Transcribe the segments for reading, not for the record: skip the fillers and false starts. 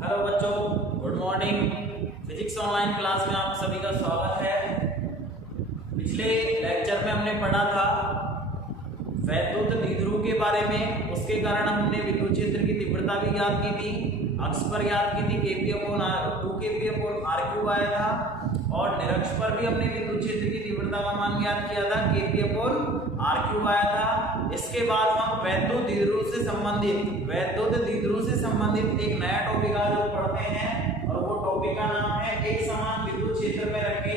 Hello बच्चों, good morning. Physics online class में आप सभी का स्वागत है। पिछले लेक्चर में हमने पढ़ा था वैद्युत द्विध्रुव के बारे में। उसके कारण हमने विद्युत क्षेत्र की तीव्रता भी याद की थी, अक्ष पर याद की थी, Kp/2 Kp/r³ आया था, और निरक्ष पर भी हमने विद्युत क्षेत्र की तीव्रता का मान याद किया था, Kp/r³ आया था। इसके बाद हम वैद्युत द्विध्रुव से संबंधित एक नया टॉपिक आज पढ़ते हैं, और वो टॉपिक का नाम है एक समान विद्युत क्षेत्र में रखे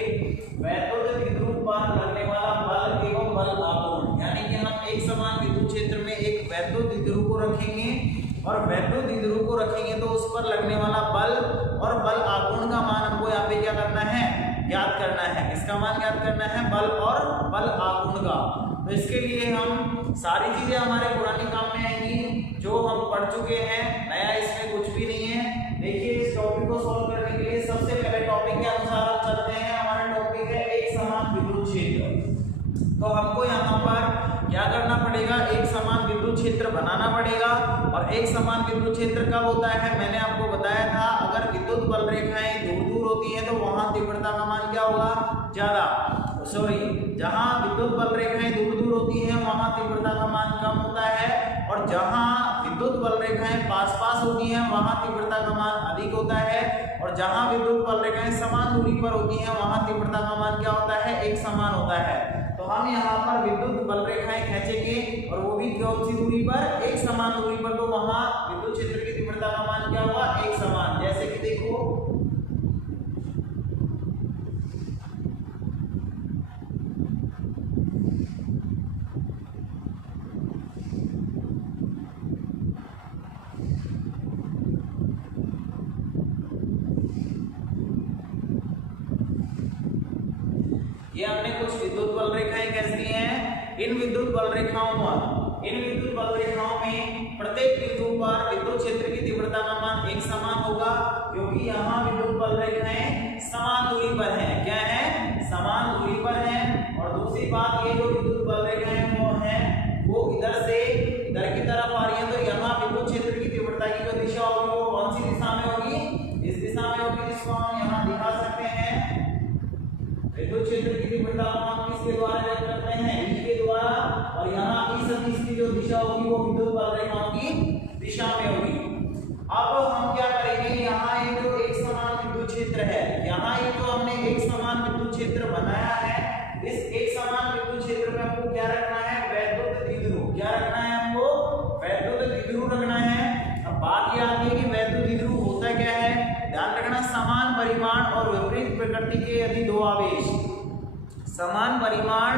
वैद्युत द्विध्रुव पर लगने वाला बल एवं बल आघूर्ण। यानी कि हम एक समान विद्युत क्षेत्र में एक वैद्युत द्विध्रुव को रखेंगे, और वैद्युत द्विध्रुव को रखेंगे तो उस पर लगने वाला बल और बल आघूर्ण का मान हमको यहाँ पे क्या करना है, याद करना है। किसका मान याद करना है? बल और बल आघूर्ण का। तो इसके लिए हम सारी चीजें हमारे पुराने काम में आएंगी जो हम पढ़ चुके हैं, नया इसमें कुछ भी नहीं है। देखिए, इस टॉपिक को सॉल्व करने के लिए सबसे पहले टॉपिक के अनुसार हम चलते हैं। हमारा टॉपिक है एक समान विद्युत क्षेत्र। तो हमको यहाँ पर क्या करना पड़ेगा? एक समान विद्युत क्षेत्र बनाना पड़ेगा। और एक समान विद्युत क्षेत्र कब होता है? मैंने आपको बताया था, अगर विद्युत बल रेखाएं दूर दूर होती हैं तो वहां तीव्रता का मान क्या होगा? ज्यादा। जहां विद्युत बल रेखाएं दूर दूर होती हैं वहां तीव्रता का मान कम होता है, और जहां विद्युत बल रेखाएं पास पास होती हैं वहां तीव्रता का मान अधिक होता है, और जहां विद्युत बल रेखाएं समान दूरी पर होती हैं वहां तीव्रता का मान क्या होता है? एक समान होता है। तो हम यहाँ पर विद्युत बल रेखाएं खींचेंगे, और वो भी कौन सी दूरी पर? एक समान दूरी पर। तो वहां विद्युत क्षेत्र की तीव्रता का मान क्या होगा? एक समान। जैसे कि देखो, ये हमने कुछ विद्युत बल रेखाएं खींच दी हैं। इन विद्युत बल रेखाओं में प्रत्येक बिंदु पर विद्युत क्षेत्र की तीव्रता का मान एक समान होगा, क्योंकि यहाँ विद्युत बल रेखाएं समान दूरी पर हैं। क्या है? समान दूरी पर हैं। और दूसरी बात, ये जो विद्युत बल रेखाएं वो इधर से इधर की तरफ आ रही है, तो यहाँ विद्युत क्षेत्र की तीव्रता की जो दिशा होगी वो कौन सी दिशा में होगी? इस दिशा में होगी, जिसको हम यहाँ दिखा सकते हैं। विद्युत क्षेत्र की तीव्रता को हम किसके द्वारा व्यक्त करते हैं? E के द्वारा। और यहाँ इस सदिश की जो दिशा होगी वो विद्युत बल रेखाओं की दिशा में होगी। अब हम क्या करेंगे? यहाँ ये जो एक समान विद्युत क्षेत्र है, यहाँ ये जो हमने एक समान विद्युत क्षेत्र बनाया है, इस एक समान विद्युत क्षेत्र में हमको क्या रखना है? वैद्युत द्विध्रुव। क्या रखना है हमको? वैद्युत द्विध्रुव रखना है। अब बात यह आती है कि वैद्युत द्विध्रुव होता क्या है? ध्यान रखना, समान परिमाण और विपरीत प्रकृति के यदि दो आवेश, समान परिमाण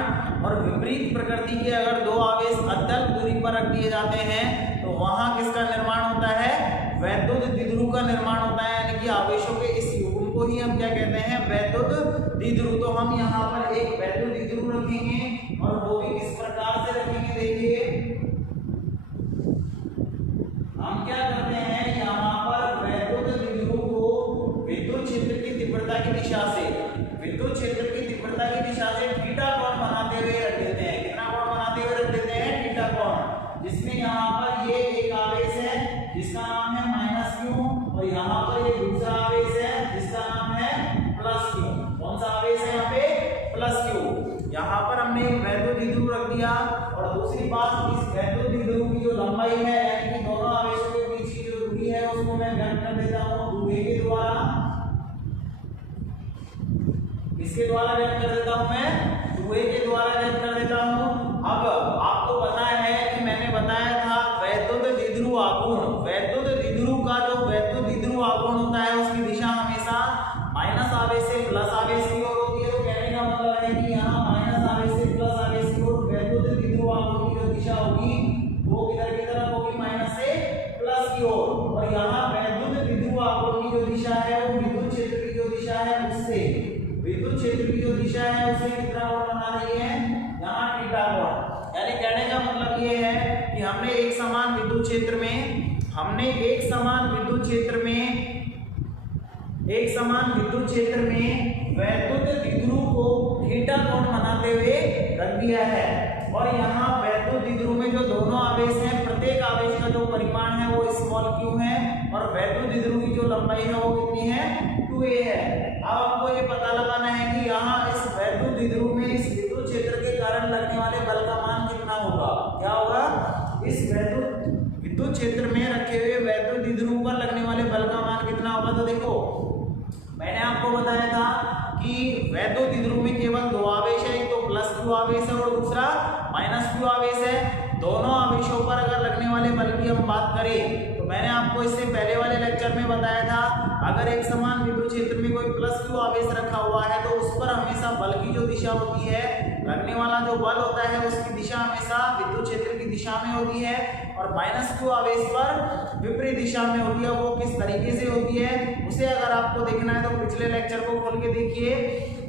और विपरीत प्रकृति के अगर दो आवेश अत्यल्प दूरी पर रख दिए जाते हैं तो वहां किसका निर्माण होता है? वैद्युत द्विध्रुव का निर्माण होता है। यानी कि आवेशों के इस युग्म को ही हम क्या कहते हैं? वैद्युत द्विध्रुव। तो हम यहाँ पर एक वैद्युत द्विध्रुव रखेंगे, और वो भी किस प्रकार से रखेंगे? देखिए, हम क्या करते हैं, यहाँ पर वैद्युत द्विध्रुव को विद्युत क्षेत्र की तीव्रता की दिशा से, विद्युत क्षेत्र की तीव्रता की दिशा से थीटा कोण बनाते हुए रख देते हैं। कितना कोण बनाते हुए रख देते हैं? थीटा कोण। जिसमें यहाँ पर ये एक आवेश है जिसका नाम है -q, और यहाँ पर ये दूसरा आवेश है जिसका नाम है +q। कौन सा आवेश है यहाँ पे? +q। यहाँ पर हमने एक वैद्युत द्विध्रुव रख दिया। और दूसरी बात, इस वैद्युत द्विध्रुव की जो लंबाई है, यानी कि दोनों आवेशों के बीच की जो दूरी है, उसको मैं व्यक्त कर देता हूँ दूरी के द्वारा। इसके द्वारा व्यक्त कर देता हूं मैं, 2a के द्वारा व्यक्त कर देता हूं। अब आपको पता है कि मैंने बताया था वैद्युत द्विध्रुव आघूर्ण, वैद्युत द्विध्रुव का जो वैद्युत द्विध्रुव आघूर्ण होता है उसकी दिशा हमेशा माइनस आवेश से प्लस आवेश की ओर होती है। तो कहने का मतलब है कि यहाँ माइनस आवेश से प्लस आवेश की ओर वैद्युत द्विध्रुव आघूर्ण की जो दिशा होगी वो किधर की तरफ होगी? माइनस से प्लस की ओर। और यहाँ वैद्युत द्विध्रुव आघूर्ण की जो दिशा है वो विद्युत क्षेत्र की जो दिशा है उससे, विद्युत क्षेत्र की जो दिशा है उसे कितना कोण बना रही है? यहाँ थीटा कोण। यानी कहने का मतलब ये है कि हमने एक समान विद्युत क्षेत्र में वैद्युत द्विध्रुव को थीटा कोण बनाते हुए रख दिया है। और यहाँ वैद्युत द्विध्रुव में जो दोनों आवेश हैं, प्रत्येक आवेश का जो परिमाण है वो स्मॉल q है और वैद्युत द्विध्रुव की जो लंबाई है वो कितनी है 2a है। अब आपको ये पता लगाना है कि यहाँ इस वैद्युत द्विध्रुव में इस विद्युत क्षेत्र के कारण लगने वाले बल का मान कितना होगा। क्या होगा, इस विद्युत क्षेत्र में रखे हुए वैद्युत द्विध्रुव पर लगने वाले बल का मान कितना होगा। तो देखो मैंने आपको बताया था कि वैद्युत द्विध्रुव में केवल दो आवेश है, एक तो प्लस q आवेश है और दूसरा माइनस q आवेश है। दोनों आवेशों पर अगर लगने वाले बल की हम बात करें तो मैंने आपको इससे पहले वाले लेक्चर में बताया था, अगर एक समान विद्युत क्षेत्र में कोई प्लस q आवेश रखा हुआ है तो उस पर हमेशा बल की जो दिशा होती है, लगने वाला जो बल होता है उसकी दिशा हमेशा विद्युत क्षेत्र की दिशा में होती है और माइनस q आवेश पर विपरीत दिशा में होती है। वो किस तरीके से होती है उसे अगर आपको देखना है तो पिछले लेक्चर को खोल के देखिए।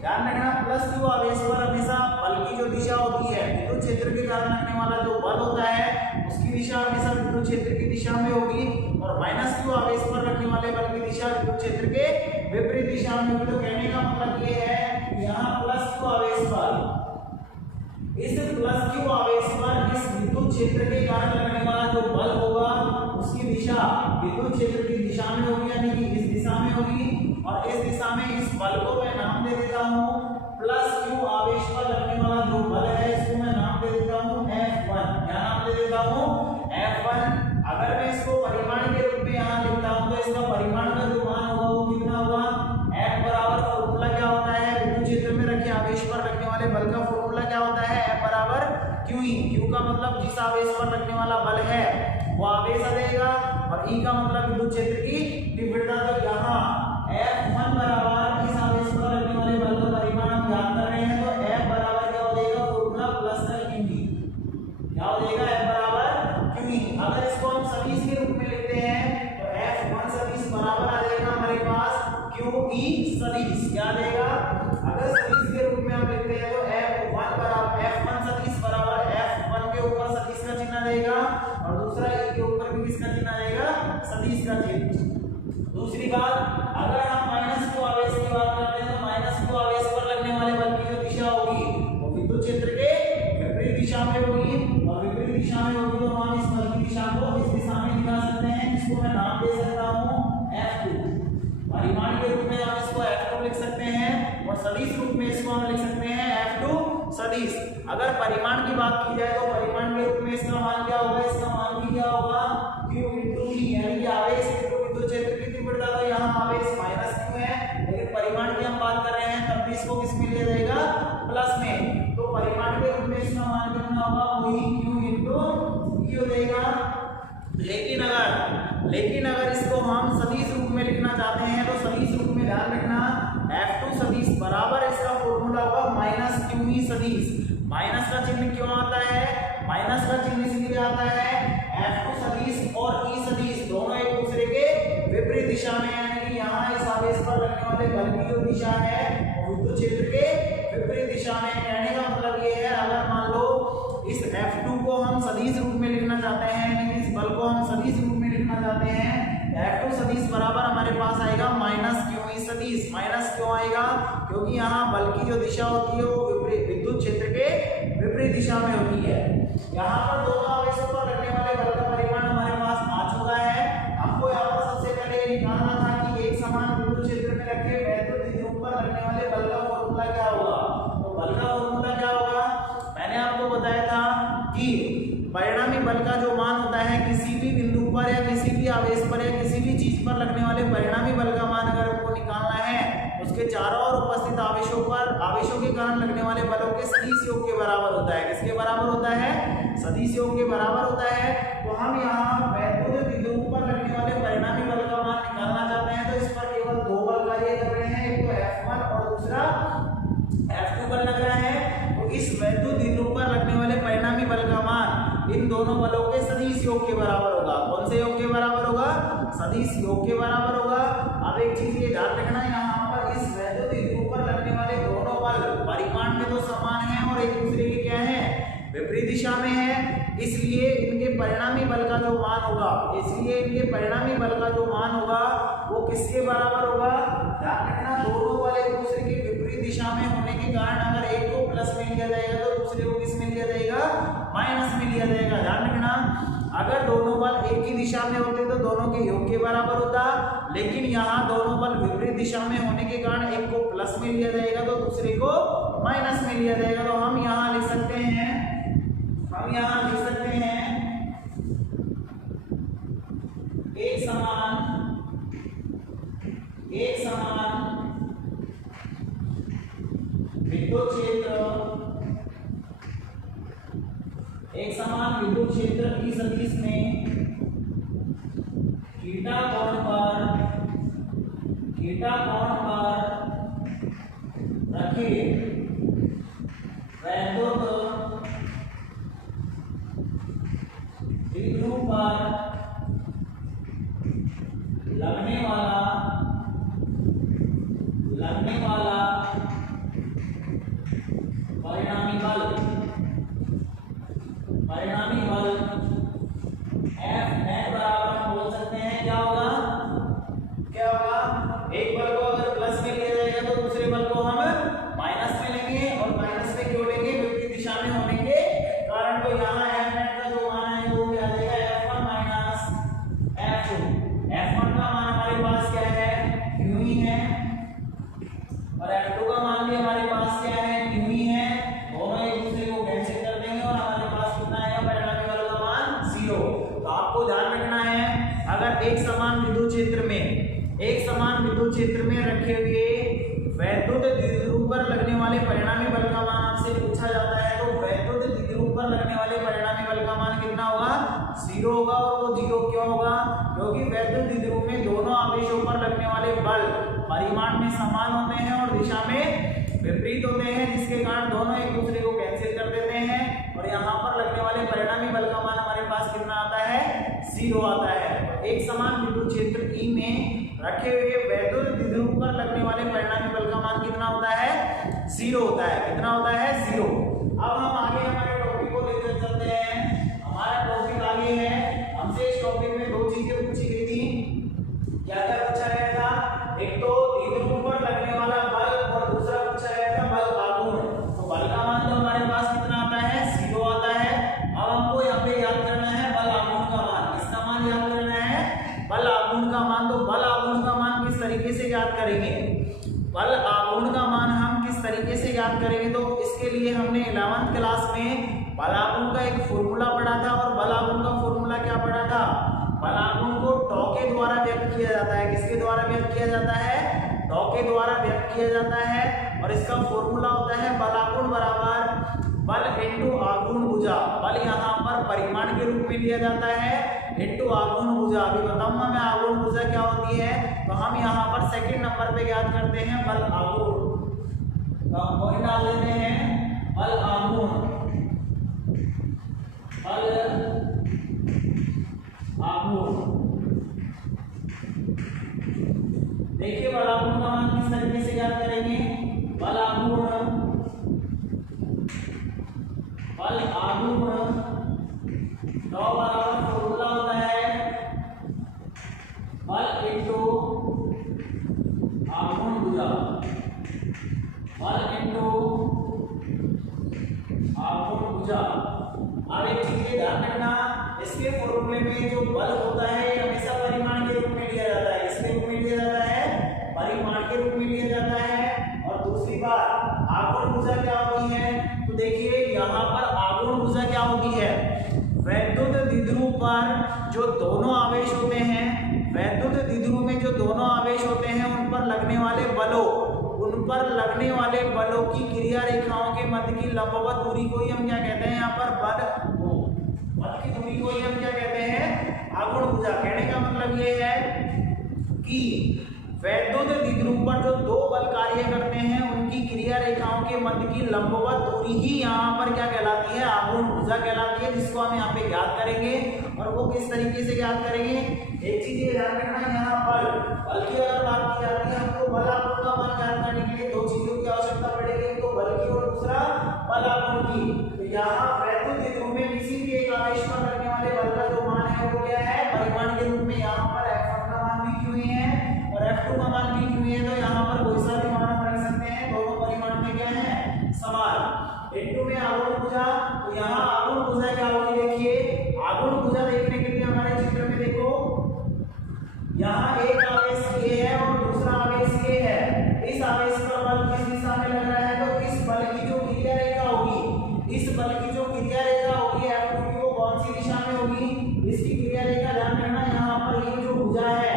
ध्यान रखना, प्लस q आवेश पर हमेशा बल की जो दिशा होती है, विद्युत क्षेत्र के कारण लगने वाला जो बल होता है उसकी दिशा हमेशा विद्युत क्षेत्र की दिशा में होगी और माइनस q आवेश पर लगने वाले बल की दिशा विद्युत क्षेत्र के विपरीत दिशा में होगी। तो कहने का मतलब ये है यहाँ प्लस q आवेश पर, इस प्लस q आवेश पर इस विद्युत क्षेत्र के कारण लगने वाला जो बल होगा उसकी दिशा विद्युत क्षेत्र की दिशा में होगी, यानी कि इस दिशा में होगी। और इस दिशा में इस बल को मैं नाम दे देता हूँ प्लस q आवेश पर लगने वाला जो बल है इसको मैं नाम दे देता हूँ F1। क्या नाम दे देता हूँ F1। अगर मैं इसको परिमाण के रूप में यहाँ लिखता हूँ तो इसका परिमाण का जो मान होगा वो कितना होगा, F बराबर फॉर्मूला क्या होता है, विद्युत क्षेत्र में रखे आवेश पर लगने वाले बल का फॉर्मूला क्या होता है, F बराबर QE। Q का मतलब जिस आवेश पर लगने वाला बल है वो आवेश आ जाएगा और E का मतलब विद्युत क्षेत्र की तीव्रता। तो यहाँ F1 बराबर इस आवेश पर लगने वाले बल का परिमाण हम ज्ञात कर रहे हैं। तो F बराबर क्या हो जाएगा, फॉर्मूला प्लस का QE। क्या हो जाएगा, F बराबर QE। अगर इसको हम सदिश के रूप में लिखते हैं तो F1 सदिश बराबर आ जाएगा हमारे पास QE सदिश। क्या आ जाएगा, अगर सदिश के रूप में हम लिखते हैं तो F1 बराबर F1 सदिश बराबर F1 के ऊपर सदिश का चिन्ह रहेगा और दूसरा E के ऊपर भी किसका चिन्ह रहेगा, सदिश का चिन्ह। दूसरी बात, अगर हम माइनस q आवेश की बात करते हैं तो माइनस q आवेश पर लगने वाले बल की जो दिशा होगी वो विद्युत क्षेत्र के विपरीत दिशा में होगी और विपरीत दिशा में होगी तो हम इस बल की दिशा को इस दिशा में दिखा सकते हैं, जिसको मैं नाम दे सकता हूँ F2। परिमाण के रूप में हम इसको F2 लिख सकते हैं और सदिश रूप में इसको हम लिख सकते हैं F2 सदिश। अगर परिमाण की बात की जाए तो परिमाण के रूप में इसका मान क्या होगा, इसका मान भी क्या होगा Q into E, यानी कि आवेश into विद्युत क्षेत्र की तीव्रता। तो यहाँ आवेश माइनस q है लेकिन परिमाण की हम बात कर रहे हैं तब भी इसको किस में लिया जाएगा, प्लस में। तो परिमाण के रूप में इसका मान कितना होगा, वही Q into E हो जाएगा। लेकिन अगर इसको हम सदिश रूप में लिखना चाहते हैं तो सदिश रूप में ध्यान रखना F2 सदिश बराबर इसका फॉर्मूला होगा माइनस QE सदिश। माइनस का चिन्ह क्यों आता है, माइनस का चिन्ह इसलिए आता है F2 सदिश और E सदिश दोनों एक दूसरे के विपरीत दिशा में, यानी कि यहाँ इस आवेश पर लगने वाले बल की जो दिशा है विद्युत क्षेत्र के विपरीत दिशा में। कहने का मतलब ये है, अगर मान लो इस F2 को हम सदिश रूप में लिखना चाहते हैं, यानी इस बल को हम सदिश रूप में लिखना चाहते हैं, F2 सदिश बराबर हमारे पास आएगा माइनस QE सदिश। माइनस क्यों आएगा, क्योंकि यहाँ बल की जो दिशा होती है वो विद्युत क्षेत्र के विपरीत दिशा में होती है। यहाँ पर दोनों आवेशों पर लगने वाले बल का परिमाण हमारे पास आ चुका है। हमको यहाँ पर सबसे पहले ये निकालना था कि एक समान विद्युत क्षेत्र में रखे वैद्युत द्विध्रुव पर लगने वाले बल का फॉर्मूला क्या होगा। तो बल का फॉर्मूला क्या होगा, मैंने आपको बताया था कि परिणामी बल का जो मान होता है किसी भी बिंदु पर या किसी भी आवेश पर या किसी भी चीज पर लगने वाले परिणामी बल का मान अगर आपको निकालना है उसके चारों ओर उपस्थित आवेशों के कारण लगने वाले बलों के सदिश योग के बराबर होता है। किसके बराबर होता है, सदिश योग के बराबर होता है। तो हम यहाँ वैद्युत द्विध्रुव पर लगने वाले परिणामी बल का मान निकालना चाहते हैं तो इस पर केवल दो बल कार्य कर रहे हैं, एक तो F1 और दूसरा F2 बल लग रहा है। तो इस वैद्युत द्विध्रुव पर लगने वाले परिणामी बल का मान इन दोनों बलों के सदिश योग के बराबर होगा। कौन से योग के बराबर होगा, सदिश योग के बराबर होगा। अब एक चीज ये ध्यान रखना, यहाँ पर इस वैद्युत द्विध्रुव पर लगने वाले दोनों बल परिमाण में तो समान है और एक दूसरे के क्या है, विपरीत दिशा में है, इसलिए इनके परिणामी बल का जो मान होगा वो किसके बराबर होगा। ध्यान रखना, दोनों बल एक दूसरे के विपरीत विपरीत दिशा में होने के कारण अगर एक को प्लस में लिया जाएगा तो दूसरे को किस में लिया जाएगा, माइनस में लिया जाएगा। ध्यान रखना, अगर दोनों बल एक ही दिशा में होते तो दोनों के योग के बराबर होता, लेकिन यहाँ दोनों बल विपरीत दिशा में होने के कारण एक को प्लस में लिया जाएगा तो दूसरे को माइनस में लिया जाएगा। तो हम यहाँ लिख सकते हैं, एक समान विद्युत क्षेत्र की सदिश में थीटा कोण पर रखे वैद्युत द्विध्रुव पर लगने वाला परिणामी बल F नेट बराबर हम बोल सकते हैं क्या होगा, एक बल को अगर प्लस में लिया जाएगा तो दूसरे बल को हम माइनस में लेंगे, और माइनस में क्यों लेंगे, विपरीत दिशा में होने के कारण। तो यहाँ F नेट का जो मान है वो क्या आ जाएगा, F1 माइनस F2। F1 का मान हमारे पास क्या है, q ही है, और F2 का मान भी हमारे पास क्या है, q ही है। दोनों एक दूसरे को कैंसिल कर देंगे और हमारे पास कितना है, परिणामी बल का मान 0। तो आपको ध्यान रखना है, अगर एक समान विद्युत क्षेत्र में रखे हुए वैद्युत द्विध्रुव पर लगने वाले परिणामी बल का मान आपसे पूछा जाता है, तो वैद्युत द्विध्रुव पर लगने वाले परिणामी बल का मान कितना होगा, 0 होगा। और वो 0 क्यों होगा, क्योंकि वैद्युत द्विध्रुव में दोनों आवेशों पर लगने वाले बल परिमाण में समान होते हैं और दिशा में विपरीत होते हैं, जिसके कारण दोनों एक दूसरे को कैंसिल कर देते हैं, और यहाँ पर लगने वाले परिणामी बल का मान हमारे पास कितना आता है, 0 आता है। एक समान विद्युत क्षेत्र E में रखे हुए वैद्युत द्विध्रुव पर लगने वाले परिणामी बल का मान कितना होता है, 0 होता है। कितना होता है, 0। अब हम आगे हमारे टॉपिक को लेकर चलते हैं। हमारा टॉपिक आगे है, हमसे इस टॉपिक में 2 चीजें पूछी गई थी। क्या क्या पूछा गया था, एक तो द्विध्रुव पर लगने वाला बल और दूसरा पूछा गया था बल आघूर्ण। तो बल का मान तो हमारे पास कितना आता है, 0 आता है। अब हमको यहाँ पे याद करना है बल आघूर्ण का मान। किसका मान याद करना है, बल आघूर्ण का मान। तो बल आघूर्ण का मान किस तरीके से याद करेंगे, बल आघूर्ण का मान हम किस तरीके से याद करेंगे, तो इसके लिए हमने 11th क्लास में बल आघूर्ण का एक फॉर्मूला पढ़ा था। और बल आघूर्ण का फॉर्मूला क्या पढ़ा था, बल आघूर्ण को टॉ के द्वारा व्यक्त किया जाता है। किसके द्वारा व्यक्त किया जाता है, टॉ के द्वारा व्यक्त किया जाता है। और इसका फॉर्मूला होता है बल आघूर्ण बराबर बल इंटू आघूर्ण भुजा। बल यहाँ पर परिमाण के रूप में लिया जाता है इंटू आघूर्ण भुजा। अभी बताऊंगा मैं आघूर्ण भुजा क्या होती है। तो हम यहाँ पर सेकंड नंबर पे याद करते हैं बल आघूर्ण। तो हम पॉइंट डाल देते हैं बल आघूर्ण, बल आघूर्ण। देखिए बल आघूर्ण का मान किस तरीके से याद करेंगे, बल आघूर्ण टॉ बराबर फॉर्मूला होता है बल इंटू आघूर्ण भुजा, बल इंटू आघूर्ण भुजा। अब एक चीज ध्यान रखना, इसके फॉर्मूले में जो बल होता है ये हमेशा परिमाण के रूप में लिया जाता है। इसके रूप में लिया जाता है, परिमाण के रूप में लिया जाता है। और दूसरी बात आघूर्ण भुजा क्या होती है, तो देखिए यहाँ पर आघूर्ण भुजा क्या होती है, वैद्युत द्विध्रुव पर जो दोनों आवेश होते हैं, वैद्युत द्विध्रुव में जो दोनों आवेश होते हैं उन पर लगने वाले बलों की क्रिया रेखाओं के मध्य की लंबवत दूरी को ही हम क्या कहते हैं, यहाँ पर बल की दूरी को ही हम क्या कहते हैं, आघूर्ण भुजा। कहने का मतलब ये है कि वैद्युत द्विध्रुव पर जो दो बल कार्य करते हैं उनकी क्रिया रेखाओं के मध्य की लंबवत दूरी ही यहाँ पर क्या कहलाती है, आघूर्ण भुजा कहलाती है, जिसको हम यहाँ पे याद करेंगे। और वो किस तरीके से याद करेंगे, एक चीज ये ध्यान रखना, यहाँ पर बल की अगर बात की जाती है हमको बल आघूर्ण का मान याद करने के लिए 2 चीजों की आवश्यकता पड़ेगी, एक तो बल की और दूसरा बल आघूर्ण की। तो यहाँ वैद्युत द्विध्रुव में किसी भी एक आवेश पर लगने वाले बल का जो मान है वो क्या है, परिमाण के रूप में। यहाँ पर F1 का मान भी क्यों है और F2 का मान भी क्यों है, तो यहाँ पर कोई सा भी मान हम रख सकते हैं, दोनों परिमाण में क्या है, समान। इंटू में आगुण भुजा, तो यहाँ आगुण भुजा क्या होगी, देखिए आगुण भुजा देखने के लिए हमारे चित्र में देखो, यहाँ एक आवेश ये है और दूसरा आवेश ये है। इस आवेश का बल किस दिशा में लग रहा है, तो इस बल की जो क्रिया रेखा होगी, इस बल की जो क्रिया रेखा होगी F2 की, वो कौन सी दिशा में होगी, इसकी क्रिया रेखा ध्यान रखना। यहाँ पर ये जो भुजा है,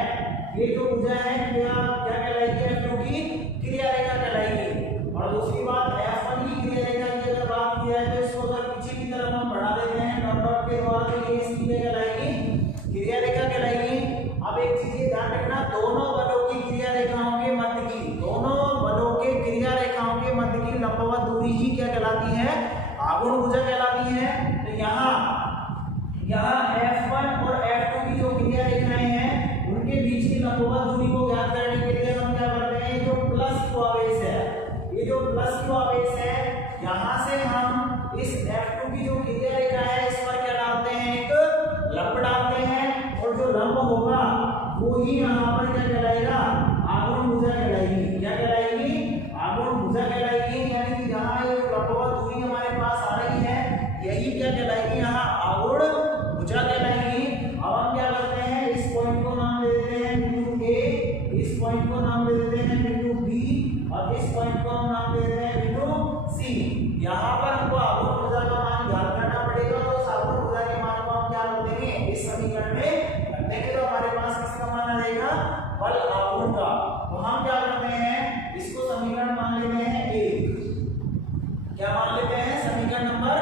ये जो भुजा है क्या कहलाएगी, F2 की क्रिया रेखा कहलाएगी। और दूसरी बात F1 की क्रिया रेखा की अगर बात की जाए तो इसको अगर पीछे की तरफ हम बढ़ा देते हैं डॉट डॉट के द्वारा, तो ये इसकी क्या कहलाएगी, क्रिया रेखा कहलाएगी। अब एक चीज ध्यान रखना, दोनों बलों की क्रिया रेखाओं के मध्य की, दोनों बलों के क्रिया रेखाओं के मध्य की लंबवत दूरी ही क्या कहलाती है, आगुण भुजा कहलाती है। तो यहाँ F1 और F2 की जो क्रिया रेखाएं हैं उनके बीच की लंबवत दूरी को ज्ञात करने के लिए हम क्या करते हैं, जो प्लस क्यू आवेश है, ये जो प्लस क्यू आवेश है, यहाँ से हम इस F2 की जो क्रिया रेखा है इस पर क्या डालते हैं, एक लंब डालते हैं, और जो लंब होगा वो ही यहाँ पर क्या कहलाएगा, आगुण भुजा कहलाएगी। क्या कहलाएगी, आगुण भुजा कहलाएगी। यानी कि जहाँ ये लंबवत दूरी हमारे पास आ रही है यही क्या कहलाएगी, यहाँ आगुण भुजा कहलाएगी। अब हम क्या करते हैं, इस पॉइंट को नाम दे देते हैं बिंदु ए, इस पॉइंट को नाम दे देते हैं बिंदु बी, और इस पॉइंट को हम नाम दे देते हैं बिंदु सी। यहाँ पर हमको आगुण भुजा का मान ज्ञात करना पड़ेगा, तो उस आगुण भुजा के मान को हम क्या कर देंगे, इस समीकरण में रख देंगे, तो हमारे पास किसका मान आ जाएगा, बल आगुण का। तो हम क्या करते हैं, इसको समीकरण मान लेते हैं एक, क्या मान लेते हैं, समीकरण नंबर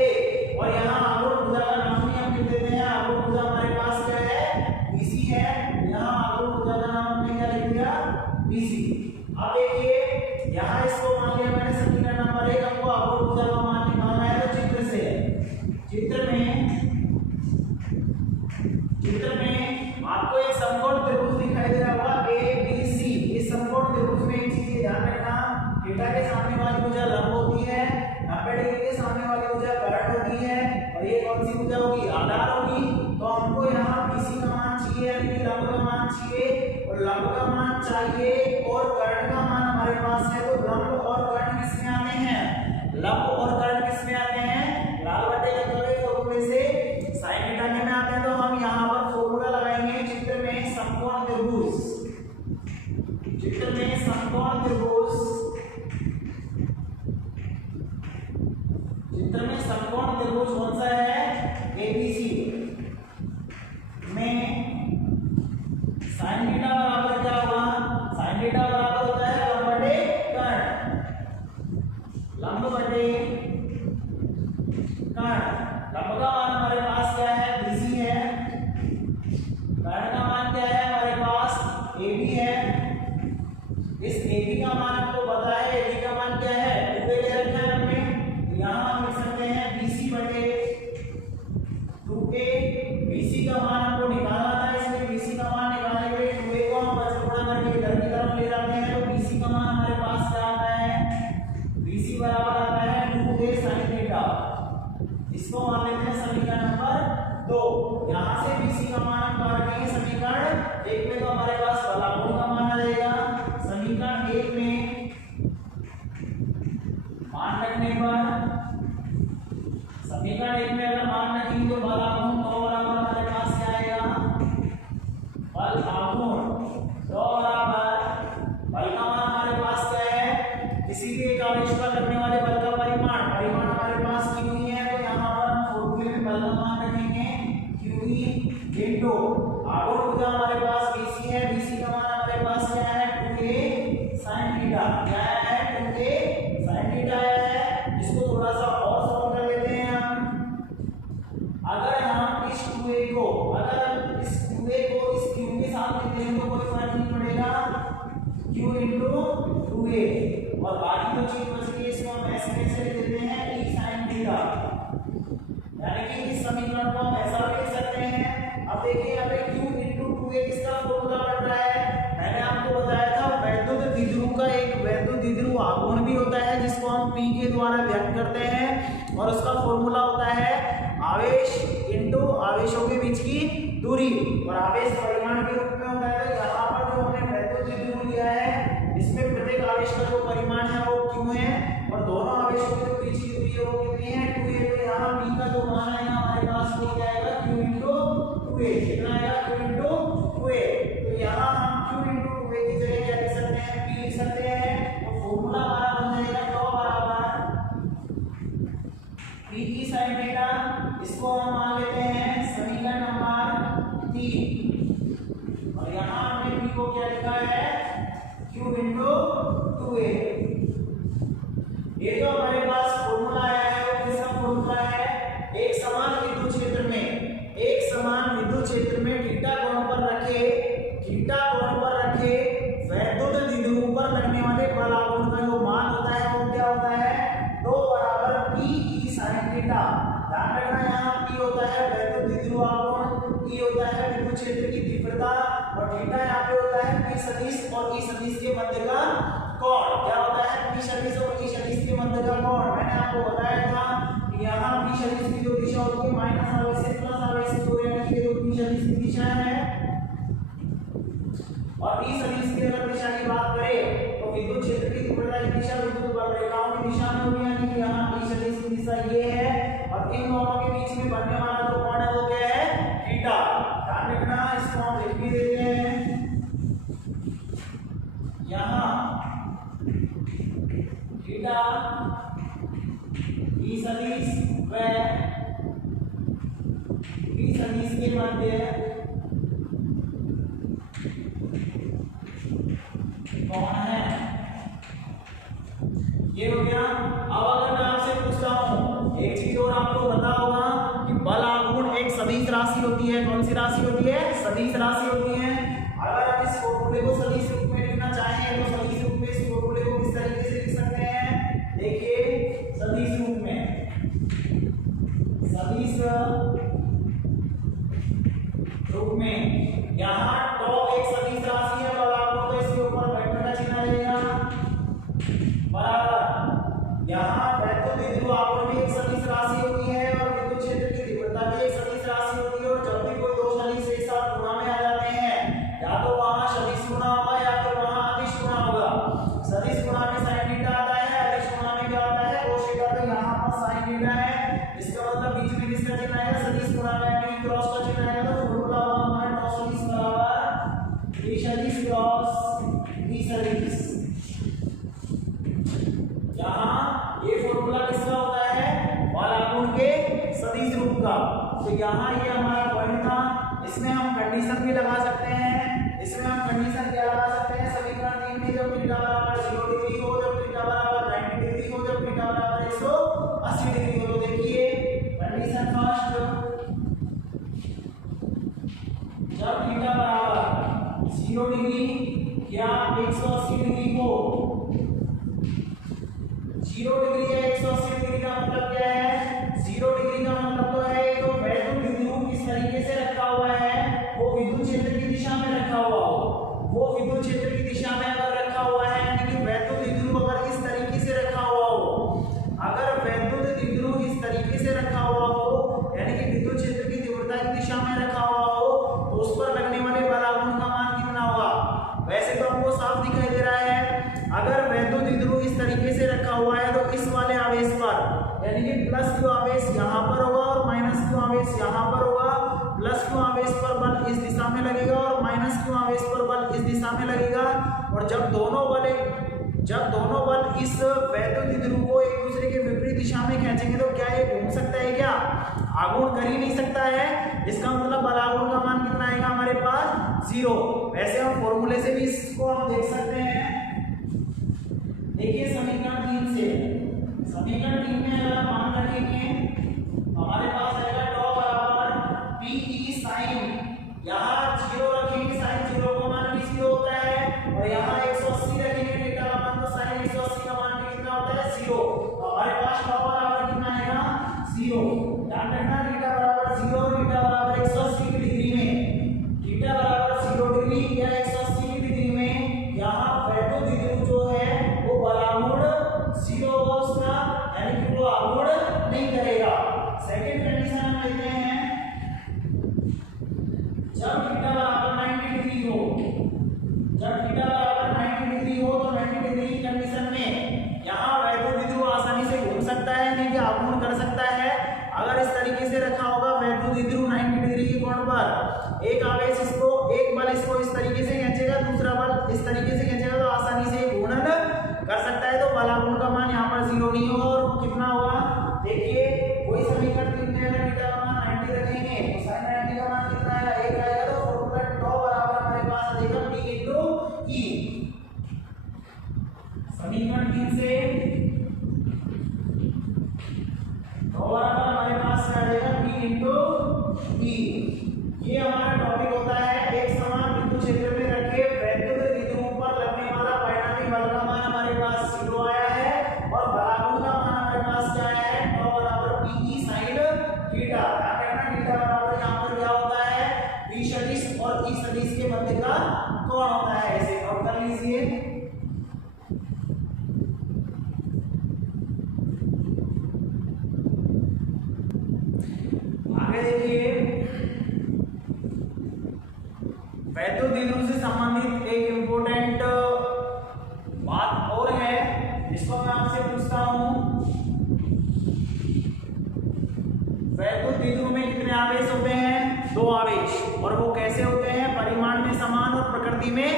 एक। और यहाँ आगुण भुजा का नाम भी हम लिख देते हैं, आगुण भुजा हमारे पास क्या है, BC है। यहाँ आगुण भुजा का नाम हमने क्या लिख दिया, BC। अब देखिए यहाँ इसको मान लिया मैंने समीकरण नंबर एक, हमको आगुण भुजा का मान निकालना है, तो चित्र से, चित्र में आपको एक समकोण त्रिभुज दिखाई दे रहा होगा ABC। इस समकोण त्रिभुज में एक चीज ध्यान रखना, थीटा के सामने वाली भुजा लंब होती है, 90 डिग्री के सामने वाली भुजा कर्ण होती है, और ये कौन सी भुजा होगी, आधार होगी। तो हमको यहाँ BC का मान चाहिए, यानी लंब का मान चाहिए, और लंब का मान चाहिए और कर्ण का मान हमारे पास है। तो लंब और कर्ण किसमें आते हैं, लंब और कर्ण किसमें आते हैं, लाल बटे लंब के फॉर्मूले से sin थीटा में आते हैं। तो हम यहाँ पर फॉर्मूला लगाएंगे, चित्र में समकोण त्रिभुज, चित्र में समकोण त्रिभुज, चित्र में समकोण त्रिभुज कौन सा है, ABC में sin थीटा बराबर क्या होगा, sin थीटा बराबर होता है लंब बटे कर्ण, लंब बटे कर्ण। लंब का मान हमारे पास क्या है, BC है, कर्ण का मान क्या है हमारे पास, AB है। इस AB का मान आपको पता है, AB का मान क्या है, 2a ले रखा है हमने, यहाँ हम लिख सकते हैं BC बटे 2a। BC का मान हमको निकालना था, इसलिए BC का मान निकालने के लिए 2a को हम बचपना करके इधर की तरफ ले जाते हैं। तो BC का मान हमारे पास क्या आता है, BC बराबर आता है 2a sin थीटा। इसको मान लेते हैं समीकरण नंबर 2। यहाँ से BC का मान हम पा रखेंगे समीकरण एक में, तो हमारे पास बल आगुण का मान आ जाएगा। समीकरण एक में मान रखने पर, समीकरण एक में अगर मान रखेंगे तो बल आगुण 2 बराबर हमारे पास क्या आएगा, बल आगुण 2 बराबर, बल का मान हमारे पास क्या है, किसी भी एक आवेश पर लगने वाले बल का परिमाण, परिमाण हमारे पास क्यू ही है। तो यहाँ पर हम फॉर्मूले में बल का मान रखेंगे क्यू ही इंटू आगुण भुजा हमारे पास BC है, BC का मान हमारे पास क्या है, 2a sin थीटा। क्या है, 2a sin थीटा है। इसको थोड़ा सा और सॉल्व कर लेते हैं हम। अगर हम इस 2a को, अगर हम इस 2a को इस q के साथ लिखते हैं तो कोई फर्क नहीं पड़ेगा, q इंटू 2a, और बाकी जो चीज बच गई इसको हम ऐसे कैसे लिख देते हैं, e sin थीटा। यानी कि इस समीकरण को हम ऐसा लिख सकते हैं। अब देखिए यहाँ पे q इंटू 2a किसका फॉर्मूला बन रहा है, मैंने आपको बताया था वैद्युत द्विध्रुव का एक वैद्युत द्विध्रुव आघूर्ण भी होता है, जिसको हम p के द्वारा व्यक्त करते हैं, और उसका फॉर्मूला होता है आवेश इंटू आवेशों के बीच की दूरी, और आवेश परिमाण के रूप में होता है। यहाँ पर जो हमने वैद्युत द्विध्रुव लिया है, इसमें प्रत्येक आवेश का जो परिमाण है वो q वो कितनी है 2a, तो यहाँ b का जो मान आएगा हमारे पास वो क्या आएगा q into 2a, कितना आएगा q into 2a, तो यहाँ हम q into 2a की जगह क्या लिख सकते हैं p लिख सकते हैं, तो फॉर्मूला हमारा बन जाएगा टॉ बराबर p की sin थीटा, इसको हम मान लेते हैं समीकरण नंबर 3, और यहाँ हमने p को क्या लिखा है q into 2a। ये जो हमारे पास फॉर्मूला आया है वो किसका फॉर्मूला है, एक समान विद्युत क्षेत्र में थीटा कोण पर रखे वैद्युत द्विध्रुव पर लगने वाले बल आघूर्ण का जो मान होता है वो क्या होता है दो बराबर p e sin थीटा। ध्यान रखना यहाँ p होता है वैद्युत द्विध्रुव आघूर्ण, e होता है विद्युत क्षेत्र की तीव्रता, और थीटा यहाँ पे होता है p सदिश और e सदिश के मध्य का कोण। क्या होता है p सदिश और e सदिश के मध्य का कोण। मैंने आपको बताया था कि यहाँ p सदिश की जो दिशा होती है माइनस आवेश से प्लस आवेश से, तो यानी कि जो p सदिश की दिशा है, और e सदिश की अगर दिशा की बात करें तो विद्युत क्षेत्र की तीव्रता की दिशा विद्युत वक्ररेखाओं की दिशा में होगी, यानी कि यहाँ e सदिश की दिशा ये है, और इन दोनों के बीच में बनने वाला जो कोण है वो क्या है थीटा। ध्यान रखना, इसको हम लिख भी देते हैं यहाँ थीटा e सदिश व p सदिश के मध्य कौन है, ये हो गया। अब अगर मैं आपसे पूछता हूं एक चीज और आपको पता होगा कि बल आघूर्ण एक सदिश राशि होती है। कौन सी राशि होती है, सदिश राशि होती है। अगर आप इस फॉर्मूले को सदिश रूप में लिखना चाहें तो सदिश रूप में इस फॉर्मूले को किस तरीके से लिख सकते हैं, देखिए सदिश रूप में यहाँ टॉ एक सदिश राशि है, बल आघूर्ण तो इसके ऊपर वेक्टर का चिन्ह रहेगा बराबर, यहाँ वैद्युत द्विध्रुव आघूर्ण भी एक सदिश राशि होती है और विद्युत क्षेत्र की तीव्रता भी एक सदिश राशि होती है, और जब भी कोई दो सदिश एक साथ गुणा में आ जाते हैं, या तो वहां सदिश गुणा होगा या फिर वहां अदिश गुणा होगा। सदिश गुणा में sin थीटा आता है, अदिश गुणा में क्या आता है cos थीटा, तो यहाँ पर sin थीटा है, इसका मतलब बीच में किसका चिन्ह आएगा सदिश गुणा में, यानी क्रॉस का चिन्ह आएगा, तो फॉर्मूला होगा हमारा टॉ सदिश बराबर p सदिश क्रॉस p सदिश। यहाँ ये फॉर्मूला किसका होता है बल आघूर्ण के सदिश रूप का। तो यहाँ ये हमारा पॉइंट था, इसमें हम कंडीशन भी लगा सकते हैं, इसमें हम कंडीशन क्या लगा सकते हैं समीकरण 3 में, जब थीटा बराबर 0 डिग्री हो, जब थीटा बराबर 90 डिग्री हो, जब थीटा बराबर 180 डिग्री हो। तो देखिए कंडीशन फर्स्ट, जब थीटा बराबर 0 डिग्री या 180 डिग्री हो, 0 डिग्री या 180 डिग्री का मतलब क्या है, 0 डिग्री का मतलब तो है जो वैद्युत द्विध्रुव किस तरीके से रखा हुआ है वो विद्युत क्षेत्र की दिशा में रखा हुआ हो, वो विद्युत क्षेत्र की दिशा में अगर रखा हुआ है, यानी कि वैद्युत द्विध्रुव अगर इस तरीके से रखा हुआ हो, अगर वैद्युत द्विध्रुव इस तरीके से रखा हुआ हो, यानी कि विद्युत क्षेत्र की तीव्रता की दिशा में रखा हुआ हो, तो उस पर लगने वाले बल आघूर्ण का मान कितना होगा। वैसे तो आपको साफ दिखाई दे रहा है, अगर वैद्युत द्विध्रुव इस तरीके से रखा हुआ है तो इस वाले आवेश पर, यानी कि प्लस क्यू आवेश यहाँ पर होगा और माइनस क्यू आवेश यहाँ पर होगा, प्लस क्यू आवेश पर बल इस दिशा में लगेगा और माइनस क्यू आवेश पर बल इस दिशा में लगेगा, और जब दोनों बल इस वैद्युत द्विध्रुव को एक दूसरे के विपरीत दिशा में खींचेंगे तो क्या ये घूम सकता है, क्या आघूर्ण कर ही नहीं सकता है। इसका मतलब बल आघूर्ण का मान कितना आएगा हमारे पास 0। वैसे हम फॉर्मूले से भी इसको हम देख सकते हैं, देखिए समीकरण 3 से, समीकरण 3 में अगर मान रखेंगे हमारे पास आएगा टॉ बराबर p e sin, यहाँ 0 रखेंगे sin 0 का मान भी 0 होता है, और यहाँ 180 रखेंगे थीटा का मान, तो sin 180 का मान भी कितना होता है 0, तो हमारे पास टॉ बराबर कितना आएगा 0। ध्यान रखना थीटा बराबर 0, थीटा बराबर 180 की डिग्री में, थीटा बराबर 0 डिग्री या 180 की डिग्री में, यहाँ वैद्युत द्विध्रुव जो है वो बल आघूर्ण 0 होगा उसका, यानी कि वो आघूर्ण नहीं करेगा। सेकंड कंडीशन हम लेते हैं, जब थीटा बराबर 90 डिग्री हो, जब थीटा बराबर 90 डिग्री हो, तो 90 डिग्री की कंडीशन में यहाँ वैद्युत द्विध्रुव आसानी से घूम सकता सकता है, यानी कि आघूर्ण कर सकता है। अगर इस तरीके से रखा होगा वैद्युत द्विध्रुव 90 डिग्री के कोण पर, एक आवेश इसको, एक बल इसको इस तरीके से खींचेगा, दूसरा बल इस तरीके से खींचेगा, तो आसानी से घूर्णन कर सकता है। तो बल आघूर्ण का मान यहाँ पर 0 नहीं होगा और कितना होगा, देखिए कोई समीकरण 3 में अगर बीटा का मान 90 रखेंगे तो sin 90 का मान कितना है, 1 आएगा। तो फॉर्मूला टॉ बराबर हमारे पास आ जाएगा P * E। समीकरण 3 से टॉ बराबर हमारे पास क्या आ जाएगा, P * E। ये हमारा टॉपिक होता है एक समान बिंदु क्षेत्र में रखे वैद्युत द्विध्रुव पर लगने वाला परिणामी बल का मान हमारे पास 0 आया है और बलागुण का मान हमारे पास क्या आया है, टॉ बराबर PE sin थीटा। क्या कहना, थीटा बराबर यहाँ पर क्या होता है, P सदिश और E सदिश के मध्य का कोण होता है। इसे नोट कर लीजिए। आगे देखिए, वैद्युत द्विध्रुव से संबंधित एक इंपॉर्टेंट बात और है, जिसको मैं आपसे पूछता हूं, वैद्युत द्विध्रुव में कितने आवेश होते हैं, 2 आवेश, और वो कैसे होते हैं, परिमाण में समान और प्रकृति में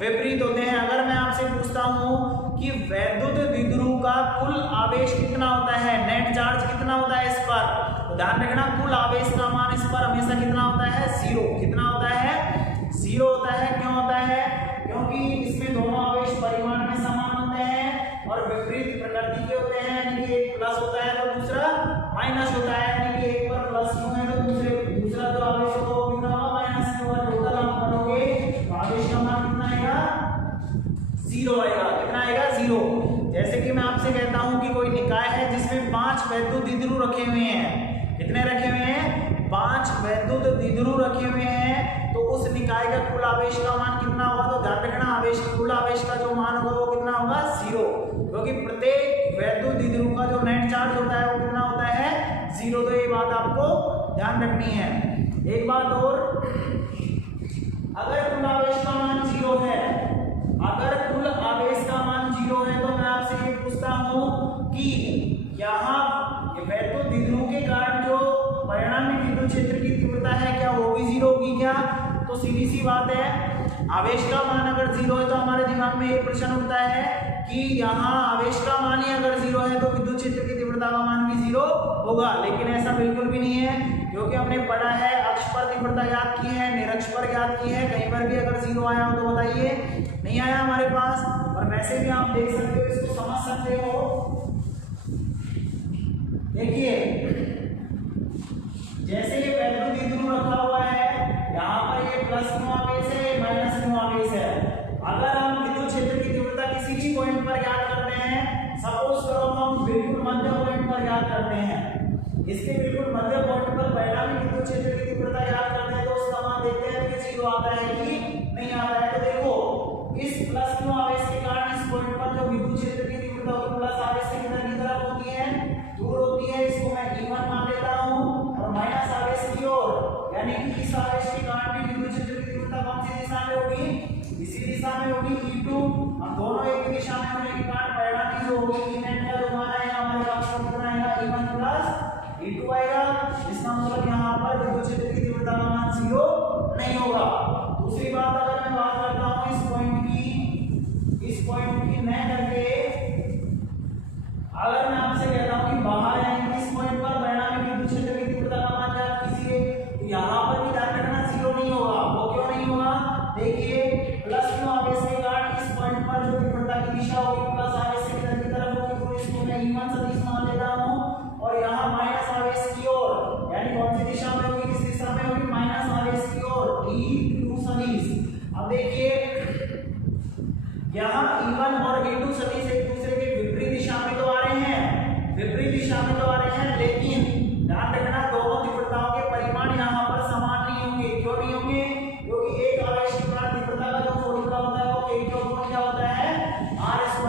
विपरीत होते हैं। अगर मैं आपसे पूछता हूं कि वैद्युत द्विध्रुव का कुल आवेश कितना होता है, नेट चार्ज कितना होता है इस पर, तो ध्यान रखना कुल आवेश का मान इस पर हमेशा कितना होता है, 0। कितना होता है, 0 होता है। क्यों होता है, क्योंकि इसमें दोनों आवेश परिमाण में समान होते हैं और विपरीत प्रकृति के होते हैं, यानी कि एक प्लस होता है तो दूसरा माइनस होता है, यानी कि एक पर प्लस क्यों है तो दूसरा जो आवेश होगा वो कितना होगा, माइनस होगा। टोटल आप करोगे तो आवेश का मान कितना आएगा, 0 आएगा। कितना आएगा, 0। जैसे कि मैं आपसे कहता हूं कि कोई निकाय है जिसमें 5 वैद्युत द्विध्रुव रखे हुए हैं, कितने रखे हुए हैं, 5 वैद्युत द्विध्रुव रखे हुए हैं, तो उस निकाय का कुल आवेश का मान कितना होगा, तो ध्यान रखना आवेश कुल आवेश का जो मान होगा वो कितना होगा, 0, क्योंकि प्रत्येक वैद्युत द्विध्रुव का जो नेट चार्ज होता है वो कितना होता है, 0। तो ये बात आपको ध्यान रखनी है। एक बात और, अगर कुल आवेश का मान 0 है, अगर कुल आवेश का मान 0 है, तो मैं आपसे ये पूछता हूं कि यहाँ वैद्युत द्विध्रुव के कारण जो परिणामी विद्युत क्षेत्र की तीव्रता है क्या वो भी 0 होगी क्या, तो सीधी सी बात है, आवेश का मान अगर 0 है तो हमारे दिमाग में एक प्रश्न उठता है कि यहाँ आवेश का मान ही अगर 0 है तो विद्युत क्षेत्र की तीव्रता का मान भी 0 होगा। लेकिन ऐसा बिल्कुल भी नहीं है, क्योंकि हमने पढ़ा है अक्ष पर तीव्रता ज्ञात की है, निरक्ष पर ज्ञात की है, कहीं पर भी अगर 0 आया हो तो बताइए, नहीं आया हमारे पास। और वैसे भी आप देख सकते हो, इसको समझ सकते हो। देखिए जैसे ये वैद्युत द्विध्रुव रखा हुआ है, यहाँ पर ये प्लस क्यों आवेश है, माइनस क्यों आवेश है। अगर हम विद्युत क्षेत्र की तीव्रता किसी भी पॉइंट पर ज्ञात करते हैं, सपोज करो हम बिल्कुल मध्य पॉइंट पर ज्ञात करते हैं, इसके बिल्कुल मध्य पॉइंट पर पहला भी विद्युत क्षेत्र की तीव्रता ज्ञात करते हैं, तो उसका मान देखते हैं कि 0 आता है कि नहीं आता है। तो देखो इस प्लस क्यों आवेश के कारण इस पॉइंट पर जो विद्युत क्षेत्र की तीव्रता होगी प्लस आवेश से किधर की तरफ होती है, दूर होती है, इसको मैं E1 मान लेता हूं। और माइनस आवेश की ओर, यानी कि इस आवेश के कारण भी विद्युत क्षेत्र की तीव्रता कौन सी दिशा में होगी, इसी दिशा में होगी, E2। अब दोनों एक ही दिशा में होने के कारण परिणाम की जो होगी E नेट का जो मान आएगा हमारे पास कितना आएगा, E1 प्लस E2 आएगा। इसका मतलब यहाँ पर विद्युत क्षेत्र की तीव्रता का मान 0 नहीं होगा। दूसरी बात, अगर मैं बात करता हूँ इस पॉइंट की न करके, अगर मैं आपसे कहता हूं कि बाहर यानी इस पॉइंट पर परिणामी विद्युत क्षेत्र की तीव्रता का मान ज्ञात कीजिए, तो यहाँ पर भी ध्यान रखना 0 नहीं होगा। वो क्यों नहीं होगा, देखिए प्लस क्यों आवेश के कारण इस पॉइंट पर जो तीव्रता की दिशा होगी प्लस आवेश से किधर की तरफ होगी, तो इसको मैं E1 सदिश मान लेता हूं। और यहाँ माइनस आवेश की ओर, यानी कौन सी दिशा में होगी, किस दिशा में होगी, माइनस आवेश की ओर, E2 सदिश। अब देखिए यहाँ E1 और E2 सदिश एक दूसरे के विपरीत दिशा में तो आ रहे हैं, विपरीत दिशा में तो आ रहे हैं, लेकिन ध्यान रखना दोनों तीव्रताओं के परिमाण यहाँ पर समान नहीं होंगे। क्यों नहीं होंगे, क्योंकि एक आवेश के कारण तीव्रता का जो फॉर्मूला होता है वो K के ऊपर क्या होता है, R²।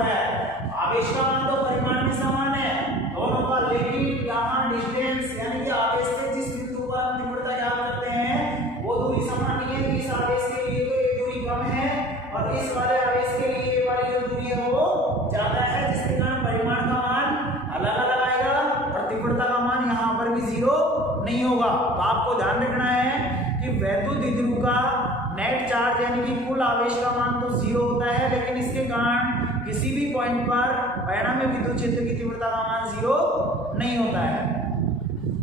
आवेश का मान तो परिमाण में समान है दोनों का, लेकिन यहाँ डिस्टेंस यानी कि आवेश से जिस बिंदु पर हम तीव्रता ज्ञात करते हैं वो दूरी समान नहीं है। इस आवेश के लिए तो ये दूरी कम है और इस वाले आवेश के लिए ये वाली जो दूरी है वो ज्यादा है, जिसके कारण परिमाण का मान अलग अलग आएगा। वैद्युत द्विध्रुव का नेट चार्ज यानी कि कुल आवेश का मान तो 0 होता है, लेकिन इसके कारण किसी भी पॉइंट पर परिणामी विद्युत क्षेत्र की तीव्रता का मान 0 नहीं होता है।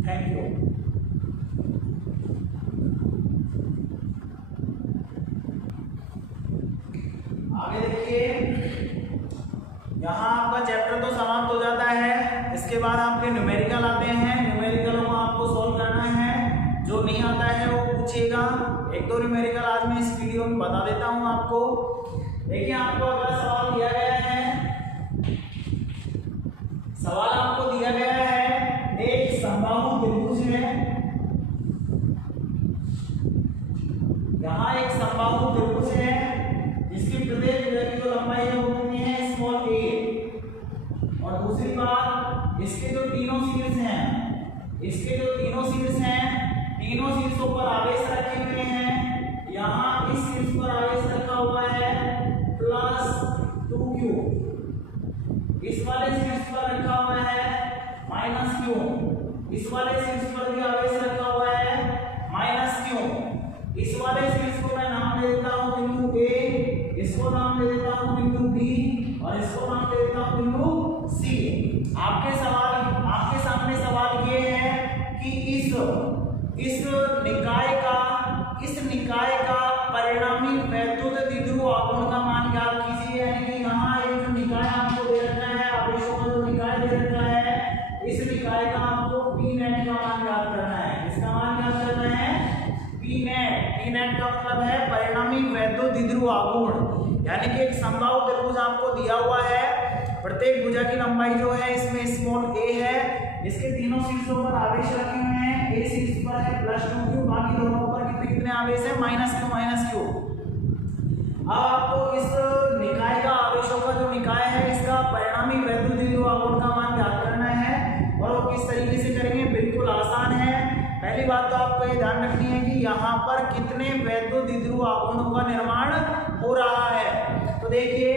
Thank you. आगे देखिए, यहाँ आपका चैप्टर तो समाप्त हो जाता है। इसके बाद आपके न्यूमेरिकल आते हैं। न्यूमेरिकलों को आपको सॉल्व करना है, जो नहीं आता है वो पूछिएगा। एक दो न्यूमेरिकल आज मैं इस वीडियो में बता देता हूँ आपको। देखिए, आपको अगला सवाल दिया गया है। सवाल आपको दिया गया है, एक समबाहु त्रिभुज है। यहाँ एक समबाहु त्रिभुज है जिसकी प्रत्येक भुजा की जो लंबाई है वो कितनी है, स्मॉल a। और दूसरी बात, इसके जो तीनों शीर्ष हैं, इसके जो तीनों शीर्ष हैं, तीनों शीर्षों पर आवेश रखे हुए हैं। यहाँ इस शीर्ष पर आवेश रखा हुआ है +2q, इस वाले शीर्ष पर रखा हुआ है -q, इस वाले शीर्ष पर भी आवेश रखा हुआ है -q। इस वाले शीर्ष को मैं नाम दे देता हूँ बिंदु A, इसको नाम दे देता हूँ बिंदु B और इसको नाम दे देता हूँ बिंदु C। आपके सामने सवाल ये है कि इस निकाय का परिणामी वैद्युत द्विध्रुव आघूर्ण का मान ज्ञात कीजिए। यानी कि यहाँ एक जो निकाय आपको दे रखा है, आवेशों का जो निकाय दे रखा है, इस निकाय का आपको P नेट का मान ज्ञात करना है। इसका मान ज्ञात करना है P नेट का मतलब है परिणामी वैद्युत द्विध्रुव आघूर्ण। यानी कि एक समबाहु त्रिभुज आपको दिया हुआ है, प्रत्येक भुजा की लंबाई जो है इसमें स्मॉल a है, इसके तीनों शीर्षों पर आवेश रखे हुए हैं। a शीर्ष पर है +2q, बाकी दोनों पर कितने आवेश है, -q। अब आपको इस निकाय का, आवेशों का जो निकाय है, इसका परिणामी वैद्युत द्विध्रुव आघूर्ण का मान ज्ञात करना है। और वो किस तरीके से करेंगे, बिल्कुल आसान है। पहली बात तो आपको ये ध्यान रखनी है कि यहाँ पर कितने वैद्युत द्विध्रुव आघूर्णों का निर्माण हो रहा है। तो देखिए,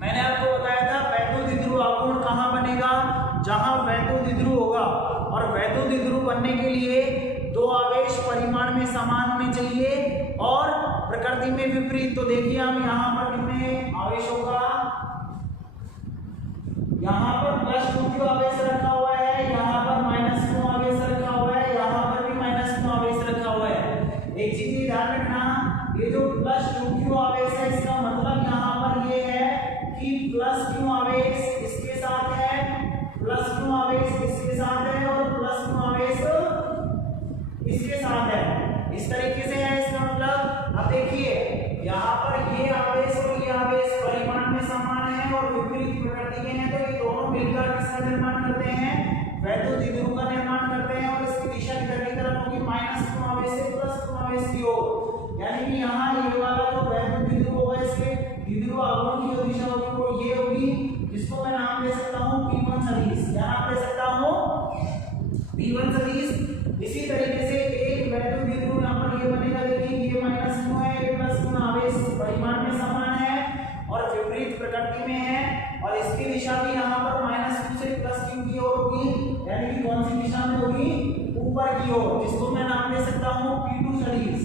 मैंने आपको बताया था वैद्युत द्विध्रुव आघूर्ण कहाँ बनेगा, जहाँ वैद्युत द्विध्रुव होगा। और वैद्युत द्विध्रुव बनने के लिए दो आवेश परिमाण में समान होने चाहिए और प्रकृति में विपरीत। तो देखिए, हम यहाँ पर कितने आवेशों का, यहाँ पर +2q आवेश रखा हुआ है, यहाँ पर -q आवेश रखा हुआ है, यहाँ पर भी -q आवेश रखा हुआ है। एक चीज ध्यान रखना, ये जो +2q आवेश है, इसका मतलब यहाँ पर ये है कि +q आवेश इसके साथ है, +q आवेश इसके साथ है और +q आवेश इसके साथ है। इस तरीके से है इसका मतलब। अब देखिए, यहाँ पर ये आवेश और ये आवेश परिमाण में समान है और विपरीत प्रकृति के हैं, तो ये दोनों मिलकर किसका निर्माण करते हैं, वैद्युत द्विध्रुव का निर्माण करते हैं। और इसकी दिशा इधर की तरफ होगी, -q आवेश से +q आवेश की ओर। यानी कि यहाँ ये वाला जो वैद्युत द्विध्रुव होगा, इसके द्विध्रुव आघूर्ण की जो दिशा होगी वो ये होगी, जिसको मैं नाम दे सकता हूँ P1 सदिश। क्या नाम दे सकता हूँ, P1 सदिश। इसी तरीके से एक वैद्युत द्विध्रुव यहाँ पर ये बनेगा। देखिए, ये -q है, ये +q आवेश परिमाण में समान है और विपरीत प्रकृति में है। और इसकी दिशा भी यहाँ पर -q से +q की ओर होगी, यानी कि कौन सी दिशा में होगी, ऊपर की ओर, जिसको मैं नाम दे सकता हूँ P2 सदिश।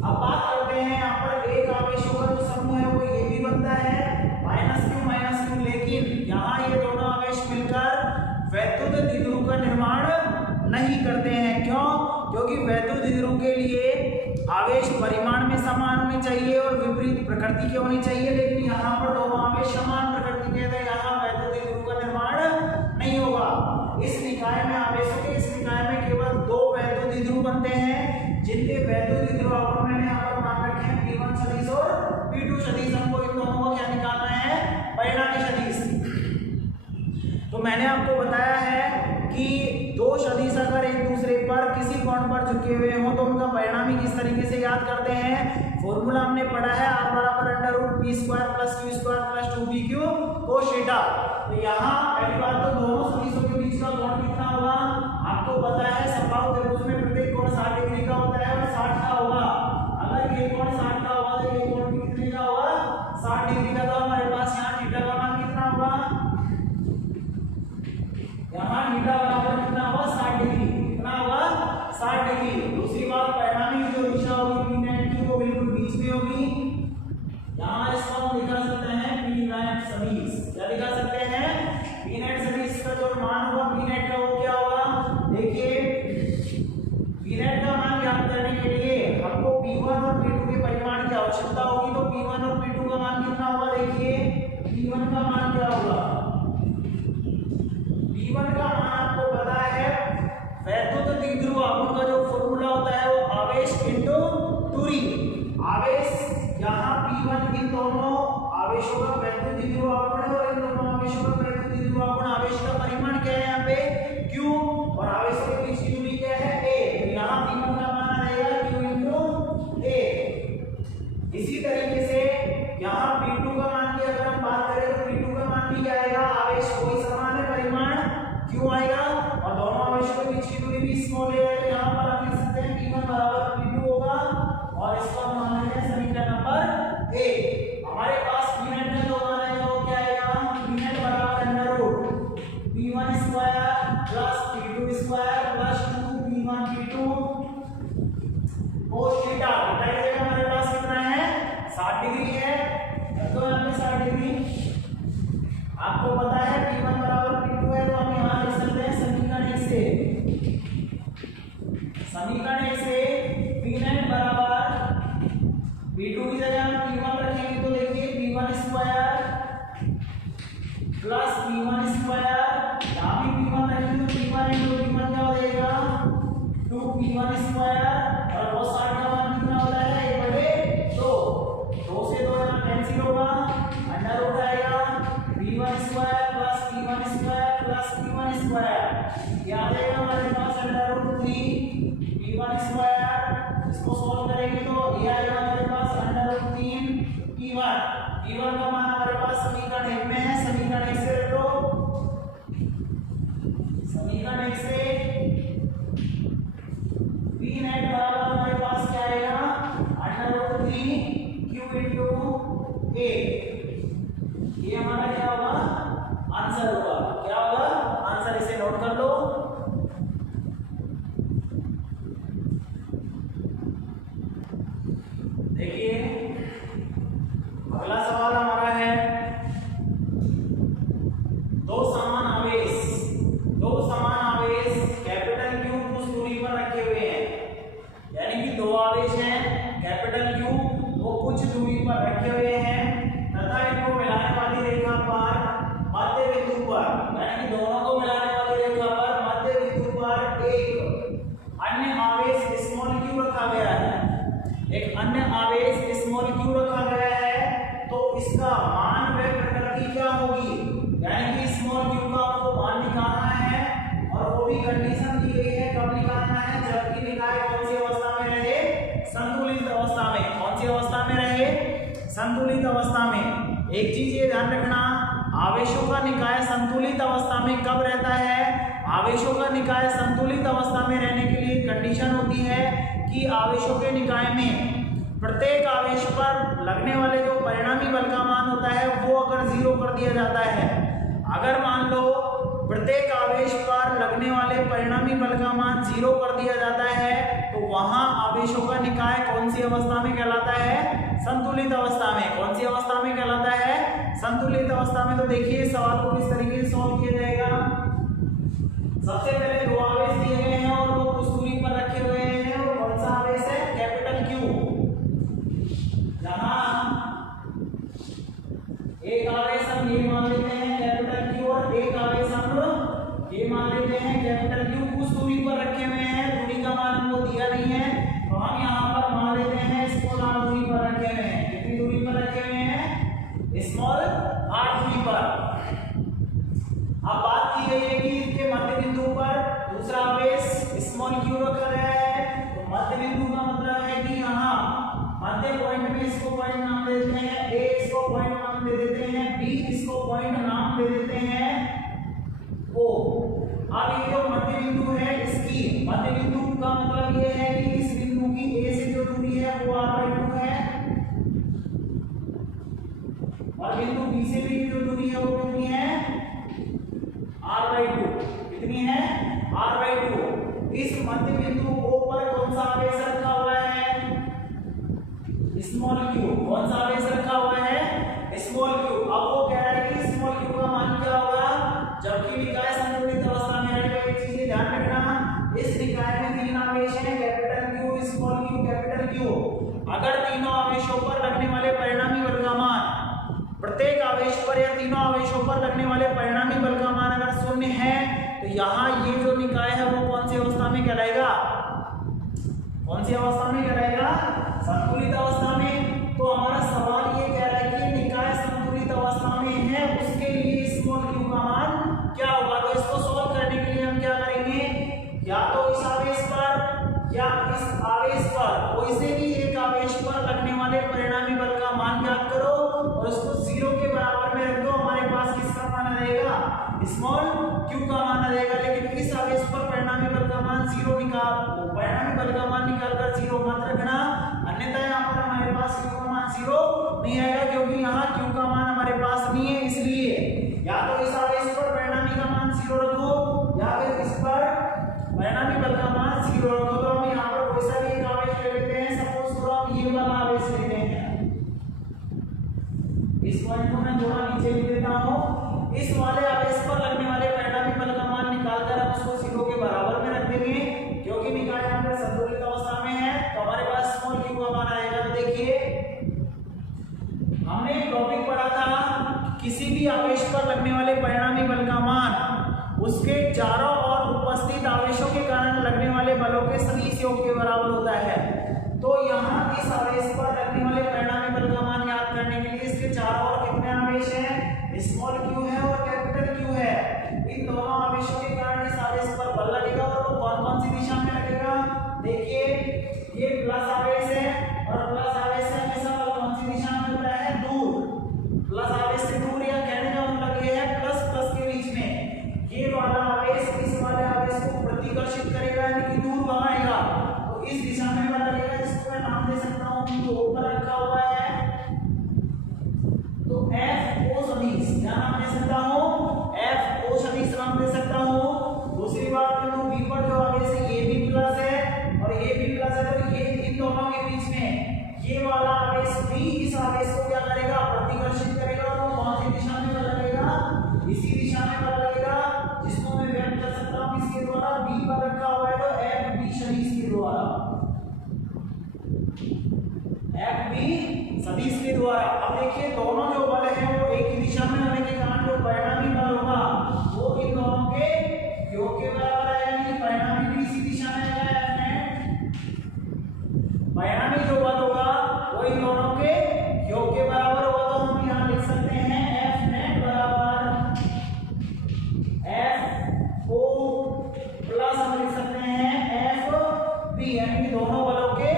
अब बात करते हैं, यहाँ पर एक आवेशों का जो समूह है वो ये भी बनता है -q, लेकिन यहाँ ये दोनों आवेश मिलकर वैद्युत द्विध्रुव का निर्माण नहीं करते हैं। क्यों? क्योंकि वैद्युत द्विध्रुव के लिए आवेश परिमाण में समान होने चाहिए और विपरीत प्रकृति के होनी चाहिए, लेकिन यहाँ पर दोनों आवेश समान प्रकृति के हैं, यहाँ वैद्युत द्विध्रुव का निर्माण नहीं होगा। इस निकाय में, आवेशों के इस निकाय में केवल दो वैद्युत द्विध्रुव बनते हैं, जिनके वैद्युत द्विध्रुव आघूर्ण मैंने यहाँ पर मान रखे हैं P1 सदिश और P2 सदिश। हमको इन दोनों को क्या निकालना है, परिणामी सदिश। तो मैंने आपको बताया है कि दो सदिश अगर एक दूसरे पर किसी कोण पर झुके हुए हो तो उनका परिणामी किस तरीके से याद करते हैं। फॉर्मूला हमने पढ़ा है, R = p² + q² + 2pq cos theta. तो यहाँ पहली बात तो दोनों सदिशों के बीच का कोण कितना होगा, आपको पता है समबाहु त्रिभुज में प्रत्येक कोण 60 डिग्री का होता है और 60 का होगा। अगर ये कोण 60 का होगा तो ये कोण कितने का होगा, 60 डिग्री का। तो हमारे पास यहाँ थीटा का मान कितना होगा, यहाँ थीटा बराबर कितना होगा, 60 डिग्री। दूसरी बात, परिणामी जो दिशा होगी पी नेट की वो बिल्कुल बीच में होगी। यहाँ इसको हम दिखा सकते हैं पी नेट समीस, क्या दिखा सकते हैं पी नेट समीस का जो मान होगा पी नेट का वो क्या होगा, देखिए पी नेट का मान ज्ञात करने के लिए हमको P1 और P2 के परिमाण की आवश्यकता होगी। तो P1 और P2 का मान कितना होगा, देखिए P1 का मान क्या होगा, P1 का मान आपको पता है वैद्युत द्विध्रुव आघूर्ण का जो फॉर्मूला होता है वो आवेश इनटू दूरी। आवेश यहाँ P1 इन दोनों आवेशों का वैद्युत द्विध्रुव आघूर्ण है और इन दोनों आवेशों का वैद्युत द्विध्रुव आघूर्ण, आवेश का परिमाण क्या है यहाँ पे Q और आवेशों के बीच की दूरी क्या है A। यहाँ P1 का मान आएगा Q इनटू A। इसी तरीके से यहाँ P2 का मान की अगर हम बात करें तो P2 का मान भी क्या आएगा, आवेश कोई समान है, परिमाण Q आएगा और दोनों आवेशों के बीच की दूरी भी स्मॉल है। तो यहाँ पर हम लिख सकते हैं P1 बराबर P2 होगा और इसको हम मान लेते हैं समीकरण नंबर 1। हमारे पास P नेट में जो मान आएगा वो क्या आएगा, P नेट बराबर under root P1 square plus P2 square plus 2P1 P2 cos theta. Theta की जगह हमारे पास कितना है 60 डिग्री है, तो यहाँ पे 60 डिग्री आपको पता है P1 बराबर P2 है। तो हम यहाँ लिख सकते हैं समीकरण 1 से P नेट बराबर P2 की जगह हम P1 रखेंगे तो देखिए P1 square plus P1 square, यहाँ भी P1 रखेंगे तो P1 इंटू P1 क्या हो जाएगा 2P1 स्क्वायर और cos 60 का मान कितना होता है 1/2। 2 से 2 यहाँ कैंसिल होगा, अंडर रूट आएगा P1 square plus P1 square plus P1 square, ये आ जाएगा हमारे पास अंडर रूट 3 P1 स्क्वायर। इसको सॉल्व करेंगे तो ये आएगा हमारे पास अंडर रूट 3 P1। P1 का मान हमारे पास समीकरण 1 में है, समीकरण 1 से रख लो, समीकरण 1 से P नेट बराबर हमारे पास क्या आएगा under root 3 Q into A। ये हमारा क्या होगा आंसर होगा, क्या होगा आंसर, इसे नोट कर लो। देखिए अगला सवाल हमारा है दो समान आवेश कैपिटल Q कुछ दूरी पर रखे हुए हैं, यानी कि दो आवेश हैं कैपिटल Q वो कुछ दूरी पर रखे हुए हैं तथा इनको मिलाने वाली रेखा पर मध्य बिंदु पर, यानी कि दोनों को मिलाने वाली रेखा पर मध्य बिंदु पर एक अन्य आवेश स्मॉल q रखा गया है, एक अन्य आवेश स्मॉल q रखा गया है। तो इसका मान व प्रकृति क्या होगी, यानी कि स्मॉल q का आपको मान निकालना है और वो भी कंडीशन दी गई है कब निकालना है, जबकि निकाय कौन सी अवस्था में रहे, संतुलित अवस्था में। कौन सी अवस्था में रहे, संतुलित अवस्था में। एक चीज ये ध्यान रखना, आवेशों का निकाय संतुलित अवस्था में कब रहता है, आवेशों का निकाय संतुलित अवस्था में रहने के लिए कंडीशन होती है कि आवेशों के निकाय में प्रत्येक आवेश पर लगने वाले जो परिणामी बल का मान होता है वो अगर 0 कर दिया जाता है, अगर मान लो प्रत्येक आवेश पर लगने वाले परिणामी बल का मान 0 कर दिया जाता है तो वहां आवेशों का निकाय कौन सी अवस्था में कहलाता है, संतुलित अवस्था में। कौन सी अवस्था में कहलाता है, संतुलित अवस्था में। तो देखिए सवाल को किस तरीके से सॉल्व किया जाएगा। सबसे पहले दो आवेश दिए गए हैं और वो कुछ दूरी पर रखे हुए हैं, और कौन सा आवेश है, कैपिटल Q। जहां एक आवेश हम ये मान लेते हैं कैपिटल Q और एक आवेश हम ये मान लेते हैं कैपिटल Q, कुछ दूरी पर रखे हुए हैं, दूरी का मान हमको दिया नहीं है तो हम यहाँ पर मान लेते हैं इसको r दूरी पर रखे हुए हैं। कितनी दूरी पर रखे हुए हैं, स्मॉल r दूरी पर। अब बात की गई है कि इसके मध्य बिंदु पर दूसरा आवेश स्मॉल q रखा गया है, तो मध्य बिंदु का मतलब है कि यहाँ मध्य पॉइंट में इसको पॉइंट नाम दे देते हैं, a इसको पॉइंट नाम दे देते हैं, b इसको पॉइंट नाम दे देते हैं, o। अब ये जो मध्य बिंदु है इसकी मध्य बिंदु का मतलब ये है कि इस बिंदु की a से जो दूरी है वो r/2 है और बिंदु b से भी जो दूरी है वो कितनी है, r/2। कितनी है, r/2। इस मध्य बिंदु O पर कौन स्मॉल क्यू। कौन सा आवेश रखा हुआ है? Small Q. अब वो कह रहा है कि स्मॉल क्यू का मान क्या होगा? जबकि निकाय संतुलित अवस्था में रहेगा। एक चीज ध्यान रखना, इस निकाय में तीन आवेश हैं, capital Q, small Q, capital Q. अगर तीनों आवेशों पर लगने वाले परिणामी बल का मान, प्रत्येक आवेश पर या तीनों आवेशों पर लगने वाले परिणामी बल का मान अगर शून्य है, तो यहाँ ये जो निकाय है वो कौन सी अवस्था में कहलाएगा? कौन सी अवस्था में कहलाएगा? संतुलित अवस्था में। तो हमारा सवाल ये कह रहा है कि निकाय संतुलित अवस्था में है, उसके लिए स्मॉल क्यू का मान क्या होगा? तो इसको सॉल्व करने के लिए हम क्या करेंगे? या तो इस आवेश पर या इस आवेश पर, कोई से भी एक आवेश पर लगने वाले परिणामी बल का मान ज्ञात करो और उसको 0 के बराबर में रख दो। हमारे पास किसका मान रहेगा? स्मॉल क्यू का मान रहेगा। लेकिन इस आवेश पर परिणामी बल का मान 0 परिणामी बल का मान निकालकर 0 मत रखना, अन्यथा यहाँ पर हमारे पास क्यू का मान 0 नहीं आएगा, क्योंकि यहाँ क्यू का मान हमारे पास नहीं है। इसलिए या तो इस आवेश पर परिणामी का मान 0 रखो या फिर इस पर परिणामी बल का मान 0 रखो। तो हम यहाँ पर कोई सा भी एक आवेश ले लेते हैं। सपोज करो हम ये वाला आवेश लेते हैं, इस पॉइंट को मैं थोड़ा नीचे लिख देता हूँ। इस वाले आवेश पर लगने वाले परिणामी बल का मान निकालकर हम उसको 0 के बराबर में रख देंगे, क्योंकि निकाय यहाँ पर संतुलित अवस्था में है। तो हमारे पास स्मॉल क्यू का मान आएगा। तो देखिए हमने एक टॉपिक पढ़ा था, किसी भी आवेश पर लगने वाले परिणामी बल का मान उसके चारों ओर उपस्थित आवेशों के कारण लगने वाले बलों के सदिश योग के बराबर होता है। तो यहाँ इस आवेश पर लगने वाले परिणामी बल का मान याद करने के लिए इसके चारों ओर कितने आवेश हैं? स्मॉल क्यू है और कैपिटल क्यू है। इन दोनों आवेशों के कारण इस आवेश पर बल लगेगा और वो कौन कौन सी दिशा में लगेगा? देखिए ये प्लस आवेश है और प्लस आवेश से हमेशा बल कौन सी दिशा में होता है? दूर। प्लस आवेश से दूर, या कहने का मतलब ये है प्लस प्लस के बीच में ये वाला आवेश इस वाले आवेश को प्रतिकर्षित करेगा, यानी कि दूर भगाएगा। तो इस दिशा में बल लगेगा, जिसको मैं नाम दे सकता हूँ, जो ऊपर रखा हुआ है। तो एफ ओ सदिश क्या नाम दे सकता हूँ? एफ ओ सदिश नाम दे सकता हूँ। दूसरी बात बिंदु बी पर जो आवेश है ये भी प्लस है और ये भी प्लस है, तो ये इन दोनों के बीच में ये वाला आवेश भी इस आवेश को क्या करेगा? प्रतिकर्षित करेगा। तो कौन सी दिशा में बल लगेगा? इसी दिशा में बल लगेगा, जिसको मैं व्यक्त कर सकता हूँ किसके द्वारा? बी पर रखा हुआ है, तो एफ बी सदिश के द्वारा। एफ बी सदिश के द्वारा। अब देखिए दोनों जो बल है वो एक ही दिशा में होने के कारण जो परिणामी बल होगा वो इन दोनों के योग के बराबर है, यानी परिणामी भी इसी दिशा में है। एफ नेट परिणामी जो बल होगा वो इन दोनों के योग के बराबर होगा। तो हम यहाँ लिख सकते हैं एफ नेट बराबर एफ ओ प्लस हम लिख सकते हैं एफ बी, यानी दोनों बलों के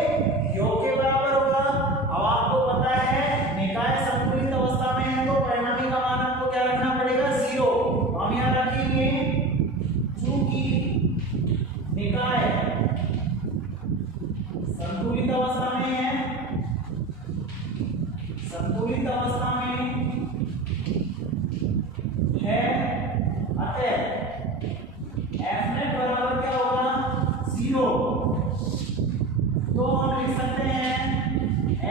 योग के बराबर होगा। अब आपको पता है निकाय संतुलित अवस्था में है, तो परिणामी का मान आपको क्या रखना पड़ेगा? 0। हम यहाँ रखेंगे चूंकि निकाय संतुलित अवस्था में है, संतुलित अवस्था में है, अतः एफ नेट बराबर क्या होगा? 0। तो हम लिख सकते हैं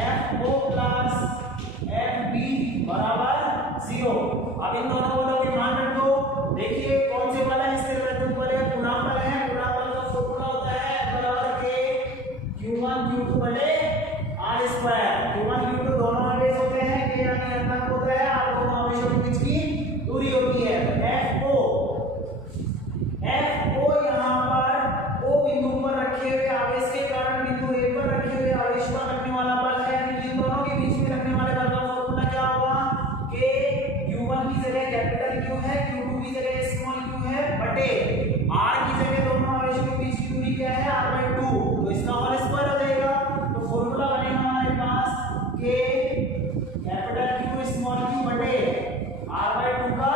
F O plus F B बराबर 0। अब इन दोनों बलों के मान रख दो। देखिए कौन से बल है? इससे वैद्युत बल है, गुणा बल है। गुणा बल का फॉर्मूला होता है बराबर के Q1 Q2 बटे R स्क्वायर। Q1 Q2 दोनों आवेश होते हैं, के यानी अंतक होता है, और दोनों आवेशों के बीच की दूरी होती है। एफ ओ यहाँ पर ओ बिंदु पर रखे हुए आवेश के कारण बिंदु ए पर रखे हुए आवेश पर लगने वाला बल है, यानी इन दोनों के बीच में लगने वाले बल का फॉर्मूला क्या होगा? के Q1 की जगह कैपिटल Q है, Q2 की जगह स्मॉल q है, बटे R की जगह दोनों आवेशों के बीच की दूरी क्या है? R/2। तो इसका होल स्क्वायर हो जाएगा। तो फॉर्मूला बनेगा हमारे पास के कैपिटल Q स्मॉल q बटे R/2 का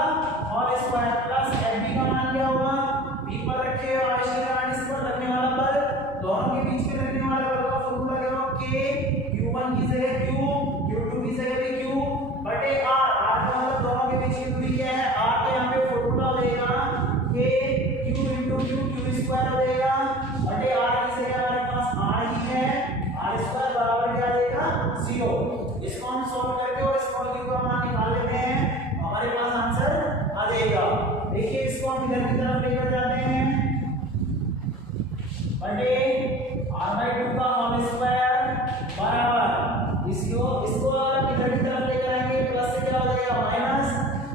होल स्क्वायर प्लस एफ का मान क्या होगा? बी पर रखे आवेश के कारण इस पर लगने वाला बल, दोनों के बीच में लगने वाले बल का फॉर्मूला क्या होगा? के Q1 की जगह Q, Q2 की जगह भी Q बटे R। R का मतलब दोनों के बीच की दूरी क्या है? R। तो यहाँ पे फॉर्मूला हो जाएगा के Q × Q स्क्वायर हो जाएगा बटे R की जगह हमारे पास R ही है, R स्क्वायर बराबर क्या आ जाएगा? 0। इसको हम सॉल्व करके और स्मॉल क्यू का मान निकाल लेते हैं, हमारे पास आंसर आ जाएगा। देखिए इसको हम इधर की तरफ लेकर जाते हैं, बटे r/2 का होल स्क्वायर बराबर इसको अगर इधर की तरफ लेकर आएंगे प्लस से क्या हो जाएगा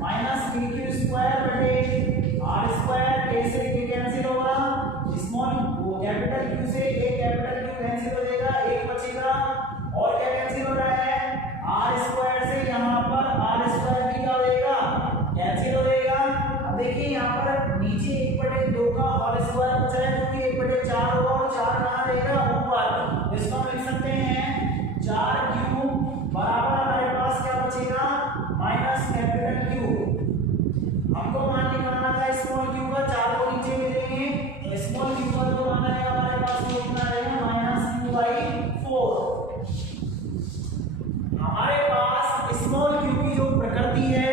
माइनस pq स्क्वायर बटे r स्क्वायर, k से k कैंसिल होगा, स्मॉल वो कैपिटल Q से एक कैपिटल Q कैंसिल हो जाएगा, एक बचेगा और क्या कैंसिल हो रहा है r स्क्वायर से यहाँ पर r स्क्वायर भी क्या हो जाएगा कैंसिल हो जाएगा। अब देखिए यहाँ पर नीचे 1/2 का होल स्क्वायर बचा है जो कि 1/4 होगा और 4 कहाँ रहेगा ऊपर, इसको हम लिख सकते हैं 4q बराबर हमारे पास क्या बचेगा माइनस कैपिटल Q। हमको मान निकालना था स्मॉल q का, 4 को नीचे में देंगे तो स्मॉल q का जो मान आएगा हमारे पास वो कितना रहेगा -q/4। हमारे पास स्मॉल q की जो प्रकृति है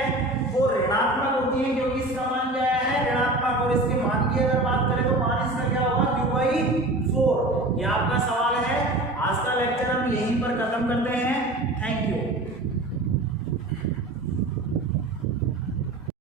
वो ऋणात्मक होती है क्योंकि इसका मान क्या है ऋणात्मक, और इसके मान की अगर बात करें तो मान इसका क्या होगा q/4। ये आपका सवाल है। आज का लेक्चर हम यहीं पर खत्म करते हैं। Thank you.